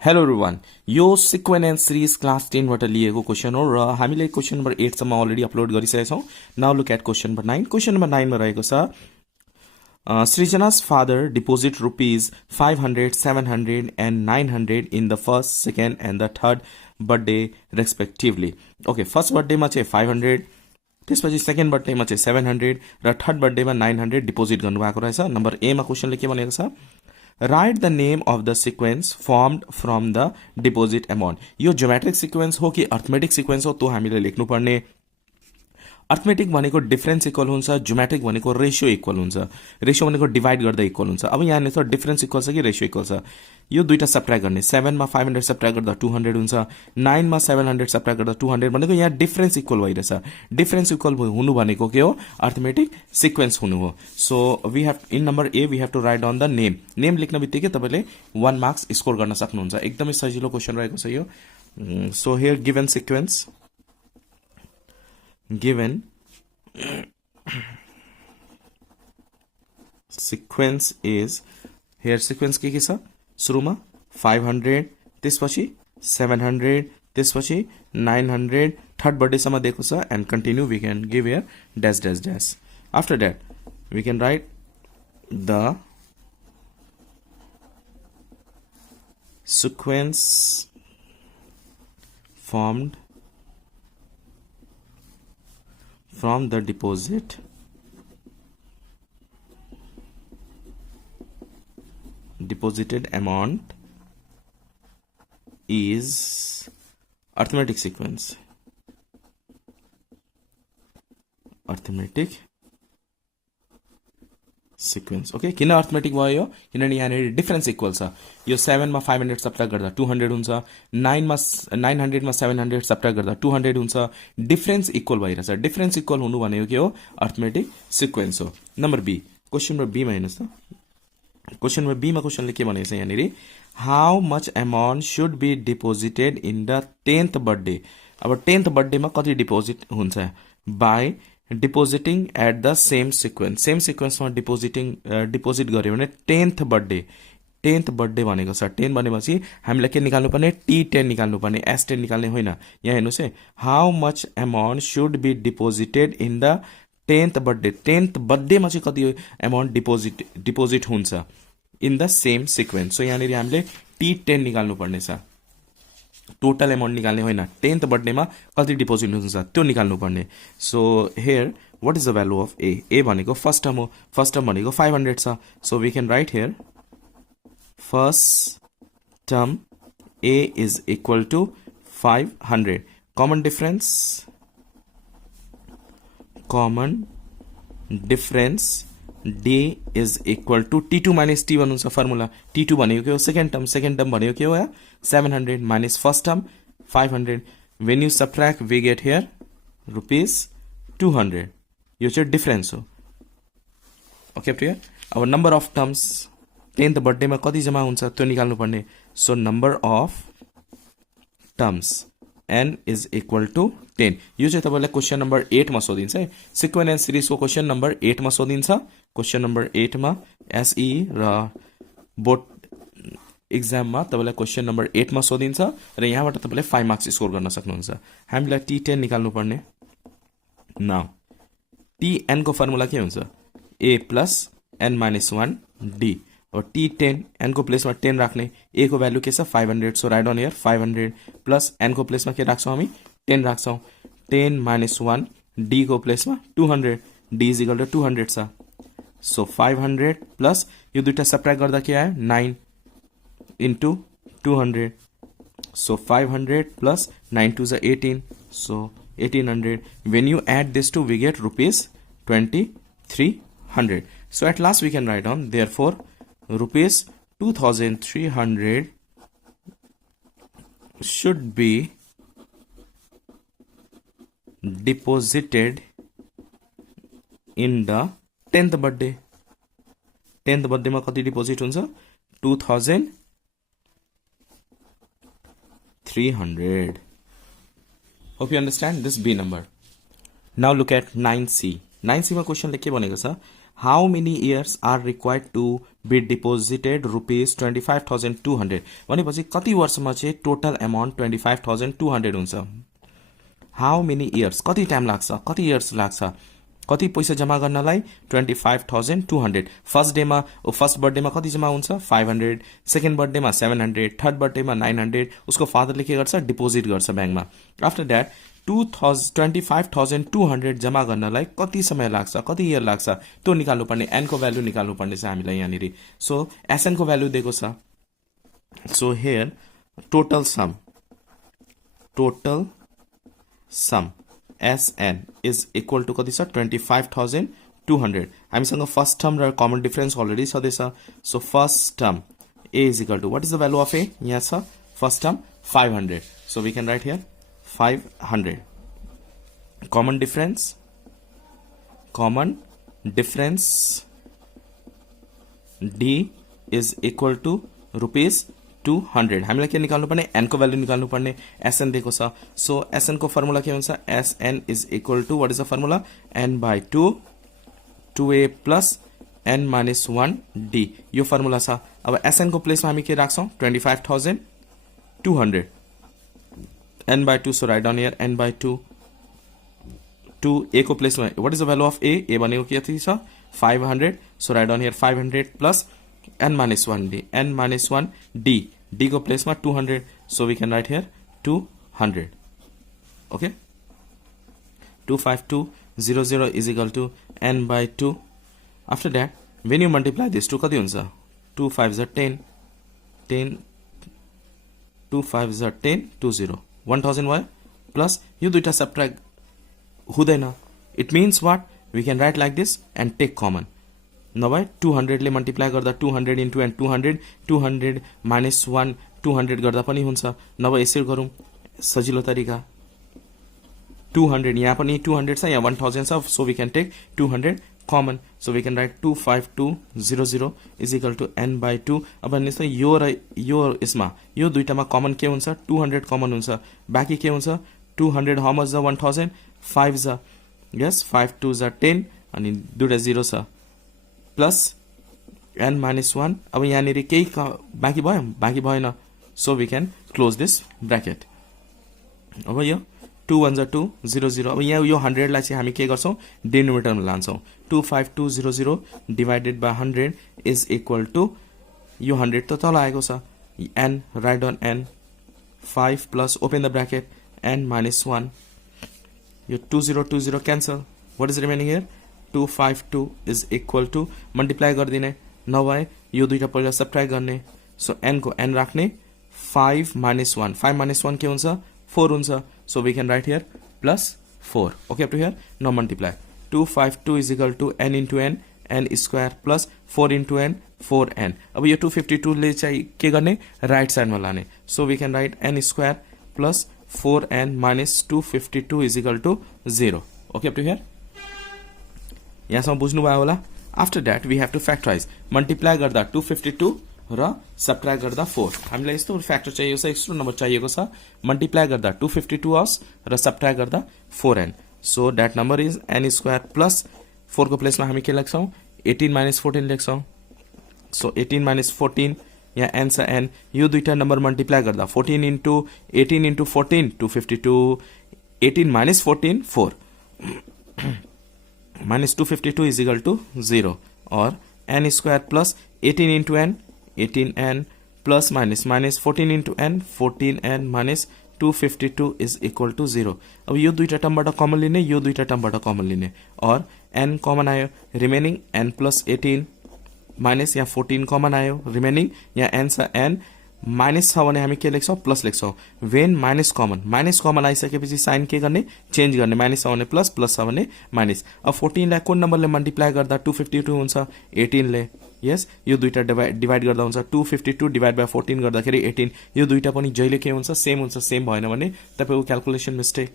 Hello everyone, यो sequence and series class 10 बाट लिएको क्वेसन हो र हामीले क्वेसन नम्बर 8 सम्म अलरेडी अपलोड गरिसकेका छौं। Now look at question number 9। Question number 9 मा रहेको छ सृजना's father deposit rupees 500, 700 and 900 in the first, second and the third birthday respectively. Okay, first birthday मा चाहिँ 500, त्यसपछि सेकेन्ड बर्थडेमा चाहिँ 700 र थर्ड बर्थडेमा 900 डिपोजिट गर्नुभएको रहेछ। नम्बर ए मा क्वेसनले के भनेको छ, right the name of the sequence firmed from the deposit amount. यो ज्योमेट्रिक सिक्वेन्स हो कि अर्थमेटिक सिक्वेन्स हो त्यो हामीले लेख्नुपर्ने। अर्थमेटिक भनेको डिफरेन्स इक्वल हुन्छ, ज्योमेट्रिक भनेको रेसियो इक्वल हुन्छ। रेसियो भनेको डिभाइड गर्दा इक्वल हुन्छ। अब यहाँ छ डिफरेन्स इक्वल छ कि रेसियो इक्वल छ, यो दुईटा सब्ट्र्याक्ट गर्ने। 7 मा 500 सब्ट्र्याक्ट गर्दा 200 हुन्छ, 9 मा 700 सब्ट्र्याक्ट गर्दा 200 भनेको यहाँ डिफरेन्स इक्वल भइरहेछ। डिफरेन्स इक्वल हुनु भनेको के हो, अर्थमेटिक सिक्वेन्स हुनु हो। So we have in number A we have to write down the name. Name लेख्न बित्तिकै तपाईँले 1 मार्क्स स्कोर गर्न सक्नुहुन्छ। एकदमै सजिलो क्वेसन रहेको छ यो। So here given sequence, given sequence is here sequence के छ, सुरुमा 500, त्यसपछि 700, त्यसपछि 900, थर्ड बर्थडे सम्म दिएको छ and continue we can give here dash dash dash. After that we can write the sequence formed from the deposited amount is arithmetic sequence. Arithmetic sequence. Okay, किन arithmetic भयो, किनभने यहाँ डिफरेन्स इक्वल छ। यो 7 मा 500 सब्ट्र्याक्ट गर्दा 200 हुन्छ, 9 मा 900 मा 700 सब्ट्र्याक्ट गर्दा 200 हुन्छ। डिफरेन्स इक्वल भइरहेछ। डिफरेन्स इक्वल हुनु भनेको के हो, अर्थमेटिक सिक्वेन्स हो। Number B, question number B मा हेर्नुस् त। क्वेसन नम्बर बी मा क्वेसनले के भनेको छ यहाँनिर, how much amount should be deposited in the 10th birthday. अब 10th बर्थडेमा कति डिपोजिट हुन्छ, by depositing at the same sequence. Same सिक्वेन्समा डिपोजिट गर्यो भने 10th बर्थडे भनेको छ। 10 भनेपछि हामीलाई के निकाल्नुपर्ने, T10 निकाल्नुपर्ने, S10 निकाल्ने होइन। यहाँ हेर्नुहोस् है, how much amount should be deposited in the 10th birthday. 10th बर्थडेमा चाहिँ कति अमाउन्ट डिपोजिट हुन्छ in the same sequence. So यहाँनिर हामीले T10 निकाल्नुपर्ने छ, टोटल अमाउन्ट निकाल्ने होइन। 10th बर्थडेमा कति डिपोजिट हुन्छ त्यो निकाल्नु पर्ने। So here what is the value of a. A भनेको फर्स्ट टर्म हो, फर्स्ट टर्म भनेको 500 छ। So we can write here first term a is equal to 500। Common difference d is equal to T2 minus T1 हुन्छ formula. T2 भनेको के हो, second term भनेको के हो, 700 minus first term 500। When you subtract we get here ₹200। यो चाहिँ difference हो। Okay clear. अब नम्बर अफ टर्म्स 10th बर्थडेमा कति जम्मा हुन्छ त्यो निकाल्नु पर्ने। So number of terms n is equal to 10। यो चाहिँ तपाईँलाई क्वेसन नम्बर 8 मा सोधिन्छ है। सिक्वेन्स एन्ड सिरिजको क्वेसन नम्बर 8 मा सोधिन्छ। क्वेसन नम्बर 8 मा एसई र बोर्ड इक्जाममा तपाईँलाई क्वेसन नम्बर 8 मा सोधिन्छ र यहाँबाट तपाईँले 5 मार्क्स स्कोर गर्न सक्नुहुन्छ। हामीलाई T10 निकाल्नु पर्ने। नाउ Tn को फर्मुला के हुन्छ, a plus n minus 1 d। और T10 n को प्लेसमा 10 राख्ने। a को भ्यालु के छ 500। So write down here 500 plus n को प्लेसमा के राख्छौँ हामी, 10 राख्छौँ। 10 माइनस 1 d को प्लेसमा 200, d इज इक्वल टु 200 छ। सो 500 प्लस यो दुईटा सब्ट्र्याक्ट गर्दा के आयो, 9 into 200. So 500 plus 9 to the 18. So 1800. When you add this two, we get ₹2300. So at last we can write down, therefore ₹2300 should be deposited in the 10th birthday. 10th birthday मा कति deposit हुन्छ, 2300. Hope you understand this B number. Now look at 9C. 9C मा क्वेसनले के भनेको छ, how many years are required to be deposited ₹25,200 भनेपछि कति वर्षमा चाहिँ टोटल अमाउन्ट 25,200 हुन्छ। हाउ मेनी इयर्स कति टाइम लाग्छ, कति इयर्स लाग्छ, कति पैसा जम्मा गर्नलाई 25,200। फर्स्ट डेमा फर्स्ट बर्थडेमा कति जम्मा हुन्छ 500, सेकेन्ड बर्थडेमा 700, थर्ड बर्थडेमा 900। उसको फादरले के गर्छ डिपोजिट गर्छ ब्याङ्कमा। आफ्टर द्याट 25,200 जम्मा गर्नलाई कति समय लाग्छ, कति इयर लाग्छ त्यो निकाल्नुपर्ने, एनको भ्यालु निकाल्नुपर्ने छ हामीलाई यहाँनिर। सो एसएन को भ्यालु दिएको छ। So here total sum SN is equal to कति छ 25,200। हामीसँग फर्स्ट टर्म र कमन डिफरेन्स अलरेडी छँदैछ। So first term a is equal to what is the value of a, यहाँ छ first term 500। So we can write here 500। Common difference d is equal to ₹200। हामीलाई के निकाल्नु पर्ने, an को value निकाल्नु पर्ने, एसएन दिएको छ। सो एसएन को फर्मुला के हुन्छ, S N is equal to what is the formula, n/2 2a plus n-1d यो फर्मुला छ। अब एसएन को प्लेसमा हामी के राख्छौँ 25,200 n/2। So write down here n/2 a को प्लेसमा what is the value of a भनेको के छ 500। So write down here 500 plus n-1d d को प्लेसमा 200। So we can write here 200। Okay 25200 is equal to n/2। After that when you multiply this to कति हुन्छ 2 5 10 2 5 10 20 1000 भयो प्लस यो दुईटा सबट्र्याक्ट हुँदैन। It means what, we can write like this and take common. नभए 200 ले मल्टिप्लाई गर्दा 200 into an 200 200 minus 1 200 गर्दा पनि हुन्छ। नभए यसरी गरौँ सजिलो तरिका, 200 यहाँ पनि 200 छ, यहाँ 1000 छ। So we can take 200 common. So we can write 25200 is equal to n/2। अब हेर्नुहोस् न यो र यो यसमा यो दुईटामा कमन के हुन्छ 200 कमन हुन्छ, बाँकी के हुन्छ 200 हाउ मच ज 1000 5 ज, यस 5 2 ज 10 अनि दुईटा 0 छ प्लस n-1। अब यहाँनिर केही बाँकी भयो, बाँकी भएन। So we can close this bracket. अब यो 2 1 ज 2 0 0। अब यहाँ यो 100 लाई चाहिँ हामी के गर्छौँ डिनोमिनेटरमा लान्छौँ। 25200 divided by 100 is equal to यो 100 त तल आएको छ n, write down n 5 plus open the bracket n-1। यो 2020 cancel, what is remaining here 252 is equal to multiply गरिदिने, नभए यो दुईटा पहिला सबट्र्याक्ट गर्ने। सो n को n राख्ने 5 - 1 5 - 1 के हुन्छ 4 हुन्छ। So we can write here plus 4। Okay up to here now multiply 252 is equal to n into n square plus 4 into n 4n। अब यो 252 ले चाहिँ के गर्ने राइट साइडमा लाने। So we can write n square plus 4n minus 252 is equal to 0। Okay up to here यहाँसम्म बुझ्नुभयो होला। After that we have to factorise, multiply गर्दा 252 र सबट्र्याक्ट गर्दा 4। हामीलाई यस्तो फ्याक्टर चाहिएको छ, यस्तो नम्बर चाहिएको छ। मल्टिप्लाई गर्दा 252 आओस् र सबट्र्याक्ट गर्दा 4n। So that number is n square plus 4 को प्लेसमा हामी के लेख्छौँ 18 - 14 लेख्छौँ। सो 18 - 14 यहाँ n छ n, यो दुईटा नम्बर मल्टिप्लाई गर्दा 14 into 18 into 14 252, 18 - 14 4 minus 252 is equal to 0, or n square plus 18 into n 18n plus minus 14 into n 14n minus 252 is equal to 0। अब यो दुईटा टर्मबाट कमन लिने, यो दुईटा टर्मबाट कमन लिने, और n कमन आयो, रिमेनिङ n plus 18 माइनस यहाँ 14 कमन आयो, रिमेनिङ यहाँ n छ n माइनस छ भने हामी के लेख्छौँ प्लस लेख्छौँ। वेन माइनस कमन आइसकेपछि साइन के गर्ने चेन्ज गर्ने, माइनस छ भने प्लस, प्लस छ भने माइनस। अब 14 लाई कुन नम्बरले मल्टिप्लाई गर्दा 252 हुन्छ 18 ले, यस यो दुईटा डिभाइड गर्दा हुन्छ 252 डिभाइड बाई 14 गर्दाखेरि 18। यो दुईटा पनि जहिले के हुन्छ सेम भएन भने तपाईको calculation mistake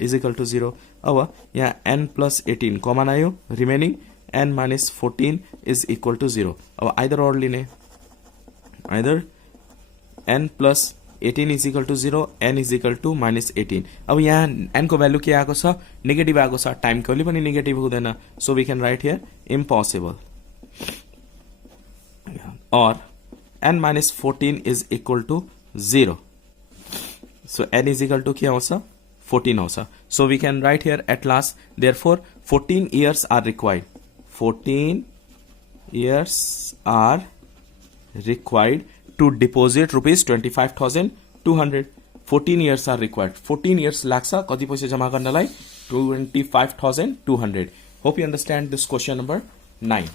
is equal to 0। अब यहाँ n प्लस 18 कमन आयो, remaining n minus 14 is equal to 0। अब आइदर और लिने, either n plus 18 is equal to 0, n is equal to minus 18। अब यहाँ n को भ्यालु के आएको छ नेगेटिभ आएको छ, टाइम कहिले पनि नेगेटिभ हुँदैन। So we can write here impossible. or n minus 14 is equal to 0. So n is equal to क्या होगा 14 होगा. So we can write here at last, therefore 14 years are required. 14 years are required to deposit rupees 25,200. 14 years are required. 14 years लाग्छ कति पैसा जम्मा गर्नलाई 25,200. Hope you understand this question number 9.